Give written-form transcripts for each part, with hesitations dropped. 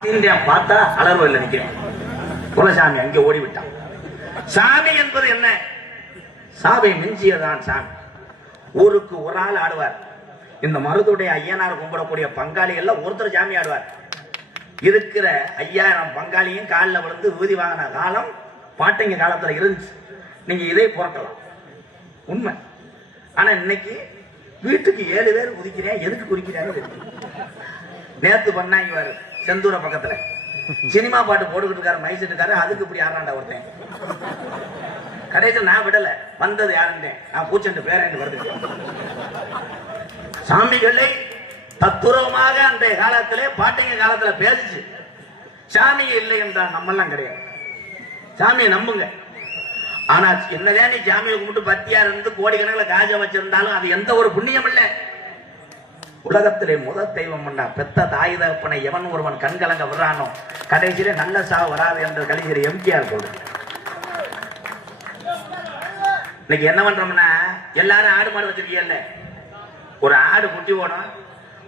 பார்த்தா அலர்வல்ல நிக்கிறேன். குலசாமி அங்கே ஓடிவிட்டான். சாமி என்பது என்ன? சாவை மிஞ்சியதான் சாமி. ஊருக்கு ஒரு ஆள் ஆடுவார். இந்த மருதுடைய ஐயனார் கும்பிடக்கூடிய பங்காளிகள் ஒருத்தர் சாமி ஆடுவார். இருக்கிற 5000 பங்காளியும் காலில் விழுந்து ஊதி வாங்கின காலம் பாட்டிங்க காலத்தில் இருந்துச்சு. நீங்க இதை புரட்டலாம், உண்மை. ஆனா இன்னைக்கு வீட்டுக்கு 7 பேர் குதிக்கிறேன். எதுக்கு குதிக்கிறாரு? நேத்து பண்ணாங்க செந்தூர பக்கத்துல சினிமா பாட்டு போட்டுக்கிட்டு இருக்காரு, மைசெட்டுக்காரு. அதுக்கு இப்படி ஆறாண்டா ஒருத்தன். கடைசியில் நான் விடல, வந்தது யாருன்னு நான் பூச்செண்டு பேரன் வருது. சாமிகளை தத்துரமாக அந்த காலத்திலே பாட்டிங்க காலத்துல பேசிச்சு. சாமி இல்லை என்றால் நம்மெல்லாம் கிடையாது. சாமியை நம்புங்க. ஆனா என்னதான் நீ சாமியை கும்பிட்டு பத்தியா இருந்து கோடிக்கணக்கில் காஜ வச்சிருந்தாலும் அது எந்த ஒரு புண்ணியம் இல்லை. உலகத்திலே முதல் தெய்வம் பெத்த தாய் தகப்பனை எவன் ஒருவன் கண்கலங்க விடுறானோ கடைசியிலே நல்ல சாவு வராது என்று கலைஞர் எம்ஜிஆர் சொல்றார். இன்னைக்கு என்ன பண்றோம்னா, எல்லாரும் ஆடு மாடு வச்சிருக்கீங்கல்ல, ஒரு ஆடு குட்டி ஓடும்.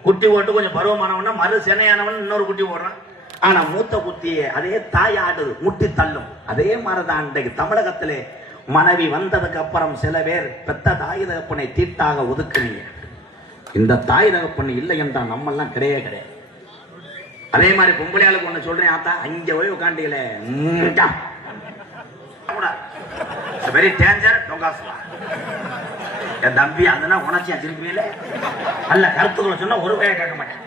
குட்டி ஓட்டு கொஞ்சம் பருவமானவனா மறு சென்னையானவன் இன்னொரு குட்டி ஓடுறான். ஆனா மூத்த குட்டியே அதே தாய் ஆடுது, முட்டி தள்ளும். அதே மாதிரிதான் இன்றைக்கு தமிழகத்திலே மனைவி வந்ததுக்கு அப்புறம் சில பேர் பெத்த தாய் தகப்பனை தீட்டாக ஒதுக்குனீங்க. இந்த தாய் தகப்பன் இல்லை என்றால் நம்ம எல்லாம் கிடையவே கிடையாது. அதே மாதிரி பொம்பளையாளுக்கு ஒண்ணு சொல்றேன், ஆத்தா அங்க போய் உட்காண்டிகளே வெரி டேஞ்சர். என் தம்பி அதெல்லாம் உணர்ச்சியா திருப்பியில அல்ல கருத்துக்களை சொன்னா ஒரு கையை கேட்க மாட்டேன்.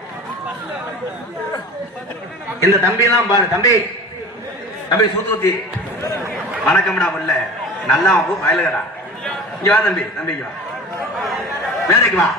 இந்த தம்பி எல்லாம் பாரு, தம்பி தம்பி சூத்தூத்தி வணக்கம்டா, இல்ல நல்லா வயலுகடா. இங்க வா தம்பி, தம்பிக்கு வா, வேலைக்கு வா.